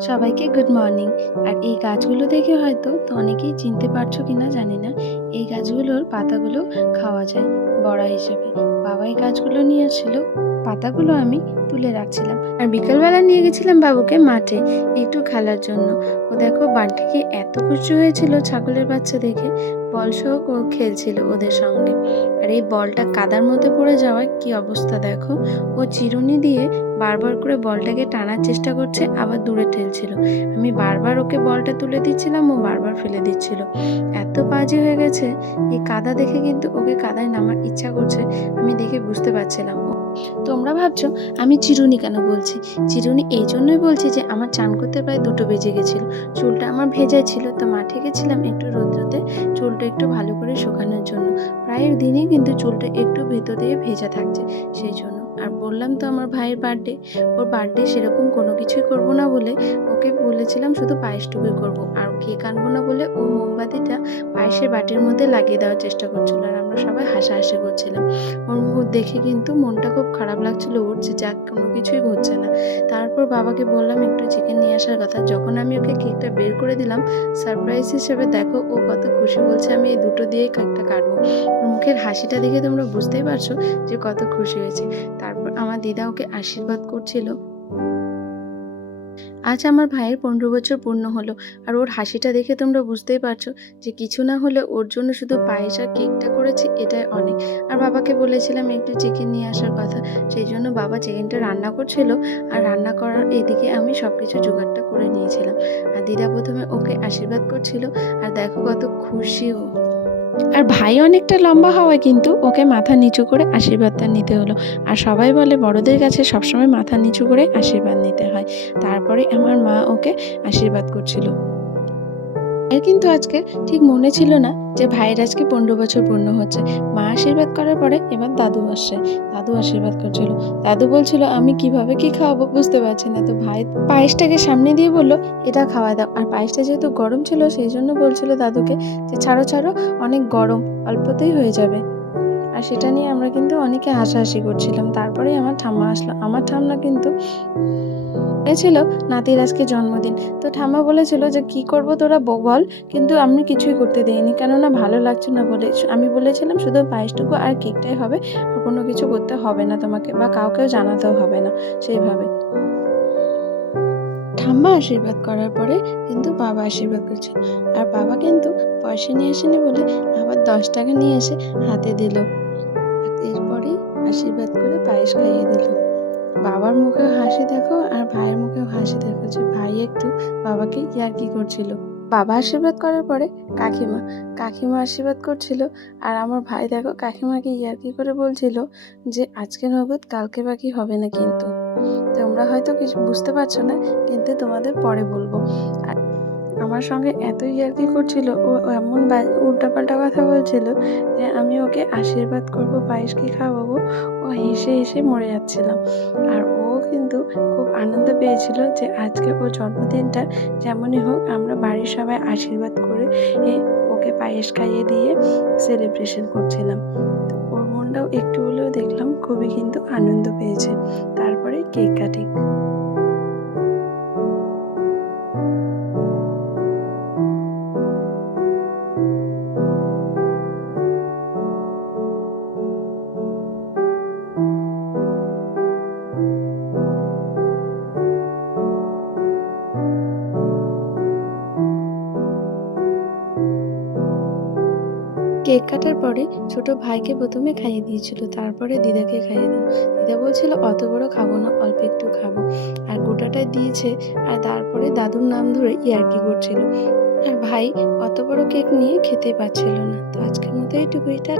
সবাইকে good morning আর এই গাছগুলো দেখে হয়তো অনেকেই চিনতে পারছ কিনা জানি না। এই গাছগুলোর পাতাগুলো খাওয়া যায় বড়া হিসেবে। বাবা এই গাছগুলো নিয়ে আসছিল পাতাগুলো আমি তুলে রাখছিলাম। আর বিকালবেলা নিয়ে গেছিলাম বাবুকে মাঠে, একটু খেলার জন্য। ও দেখো বান্টিকে এত খুশি হয়েছিল ছাগলের বাচ্চা দেখে, বল সহ খেলছিল ওদের সঙ্গে। আর এই বলটা কাদার মধ্যে পড়ে যাওয়ায় কি অবস্থা দেখো। ও চিরুনি দিয়ে বারবার করে বলটাকে টানার চেষ্টা করছে, আবার দূরে ঠেলছিল। আমি বারবার ওকে বলটা তুলে দিচ্ছিলাম, ও বারবার ফেলে দিচ্ছিল। এত বাজে হয়ে গেছে, এই কাদা দেখে কিন্তু ওকে কাদায় নামার ইচ্ছা করছে। আমি দেখে বুঝতে পারছিলাম। তোমরা ভাবছ, আমি চিরুনি কেন বলছি? চিরুনি এই জন্যই বলছি যে, আমার চান করতে প্রায় দুটো বেজে গেছিল। চুলটা আমার ভেজাই ছিল, তো মাঠে গেছিলাম একটু রোদ্রতে। চুলটা একটু ভালো করে শুকানোর জন্য। প্রায় দিনই কিন্তু চুলটা একটু ভেতর দিয়ে ভেজা থাকছে। সেই জন্য আর বললাম তো আমার ভাইয়ের বার্থডে ওর বার্থডে সেরকম কোনো কিছুই করব না বলে ওকে বলেছিলাম শুধু পায়েসটুকুই করব। আর কেক আনব না বলে ও মোমবাতিটা পায়েসের বাটির মধ্যে লাগিয়ে দেওয়ার চেষ্টা করছিল আর আমরা সবাই হাসাহাসি করছিলাম। ওর মুখ দেখে কিন্তু মনটা খুব খারাপ লাগছিল, ওর যে যাক কোনো কিছুই ঘটছে না। তারপর বাবাকে বললাম একটু চিকেন নিয়ে আসার কথা, যখন আমি ওকে কেকটা বের করে দিলাম সারপ্রাইজ হিসেবে দেখো ও কত খুশি বলছে আমি এই দুটো দিয়েই কেকটা কাটবো। মুখের হাসিটা দেখে তোমরা বুঝতেই পারছ যে কত খুশি হয়েছে। তারপর আমার দিদা ওকে আশীর্বাদ করছিল। আজ আমার ভাইয়ের পনেরো বছর পূর্ণ হলো আর ওর হাসিটা দেখে তোমরা বুঝতেই পারছ যে কিছু না হলে ওর জন্য শুধু পায়েস আর কেকটা করেছি এটাই অনেক। আর বাবাকে বলেছিলাম একটু চিকেন নিয়ে আসার কথা, সেই জন্য বাবা চিকেনটা রান্না করছিল আর রান্না করার এদিকে আমি সব কিছু জোগাড়টা করে নিয়েছিলাম। আর দিদা প্রথমে ওকে আশীর্বাদ করছিল আর দেখো কত খুশি ও। আর ভাই অনেকটা লম্বা হওয়ায় কিন্তু ওকে মাথা নিচু করে আশীর্বাদটা নিতে হলো। আর সবাই বলে বড়দের কাছে সবসময় মাথা নিচু করে আশীর্বাদ নিতে হয়। তারপরে আমার মা ওকে আশীর্বাদ করছিল। এর কিন্তু আজকে ঠিক মনে ছিল না যে ভাইয়ের আজকে পনেরো বছর পূর্ণ হচ্ছে। মা আশীর্বাদ করার পরে এবার দাদু আসছে। দাদু আশীর্বাদ করছিল। দাদু বলছিল, আমি কীভাবে কি খাওয়াবো বুঝতে পারছি না। তো ভাই পায়েসটাকে সামনে দিয়ে বলল, এটা খাওয়া দাও। আর পায়েসটা যেহেতু গরম ছিল, সেই জন্য বলছিল দাদুকে যে, ছাড়ো ছাড়ো, অনেক গরম, অল্পতেই হয়ে যাবে। আর সেটা নিয়ে আমরা কিন্তু অনেকে হাসাহাসি করছিলাম। তারপরেই আমার ঠাম্মা আসলো। আমার ঠাম্মা কিন্তু বলেছিল, নাতির আজকে জন্মদিন। তো ঠাম্মা বলেছিল যে, কি করব তোরা বল। কিন্তু আমি কিছুই করতে দেইনি। কেননা ভালো লাগছে না বলে আমি বলেছিলাম শুধু পায়েসটুকু আর কেকটাই হবে। আর কোনো কিছু করতে হবে না তোমাকে বা কাউকেও জানাতেও হবে না সেইভাবে। ঠাম্মা আশীর্বাদ করার পরে কিন্তু বাবা আশীর্বাদ করছে আর বাবা কিন্তু পয়সা নিয়ে আসেনি বলে আবার দশ টাকা নিয়ে এসে হাতে দিল। আর এরপরেই আশীর্বাদ করে পায়েস খাইয়ে দিল। বাবার মুখেও হাসি দেখো আর ভাইয়ের মুখেও হাসি দেখো যে ভাই একটু বাবাকে ইয়ার্কি করছিল। বাবা আশীর্বাদ করার পরে কাকিমা কাকিমা আশীর্বাদ করছিল আর আমার ভাই দেখো কাকিমাকে ইয়ার্কি করে বলছিল যে আজকে নগদ কালকে বাকি হবে না কিন্তু। তোমরা হয়তো কিছু বুঝতে পারছ না, কিন্তু তোমাদের পরে বলব। আর আমার সঙ্গে এত ইয়ার্কি করছিল ও এমন উল্টাপাল্টা কথা বলছিল যে আমি ওকে আশীর্বাদ করব, পায়েস কি খাওয়াবো। ও হেসে হেসে মরে যাচ্ছিলাম। আর ও কিন্তু খুব আনন্দ পেয়েছিল যে আজকে ওর জন্মদিনটা যেমনই হোক, আমরা বাড়ির সবাই আশীর্বাদ করে ওকে পায়েস খাইয়ে দিয়ে সেলিব্রেশন করছিলাম। ওর মনটাও একটু হলেও দেখলাম খুবই কিন্তু আনন্দ পেয়েছে। তারপরে কেক কাটিং। কেক কাটার পরে ছোট ভাইকে প্রথমে খাইয়ে দিয়েছিল, তারপরে দিদাকে খাইয়ে দিল। দিদা বলছিল, অত বড় খাব না, অল্প একটু খাব। আর গোটাটা দিয়েছে, আর তারপরে দাদুর নাম ধরে ইয়ার্কি করছিল। আর ভাই অত বড় কেক নিয়ে খেতে পারছিল না। তো আজকের মতো এইটুকুই, টা